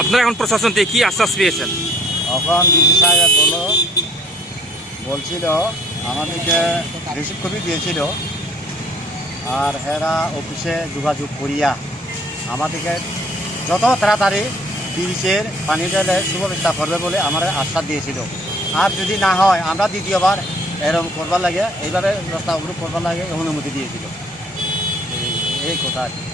আপনারা এখন প্রশাসন থেকে কি আশ্বাস পেয়েছেন? এখন ডিসি সাহেব বলছিল আমাদেরকে রিসিভ কপি দিয়েছিল, আর এরা অফিসে যোগাযোগ করিয়া আমাদেরকে যত তাড়াতাড়ি ব্রিজের পানি ঢেলে সুব্যবস্থা করবে বলে আমার আশ্বাস দিয়েছিল। আর যদি না হয় আমরা দ্বিতীয়বার এরকম করবার লাগে, এইভাবে রাস্তা অবরোধ করবার লাগে অনুমতি দিয়েছিল। এই কথা আর কি।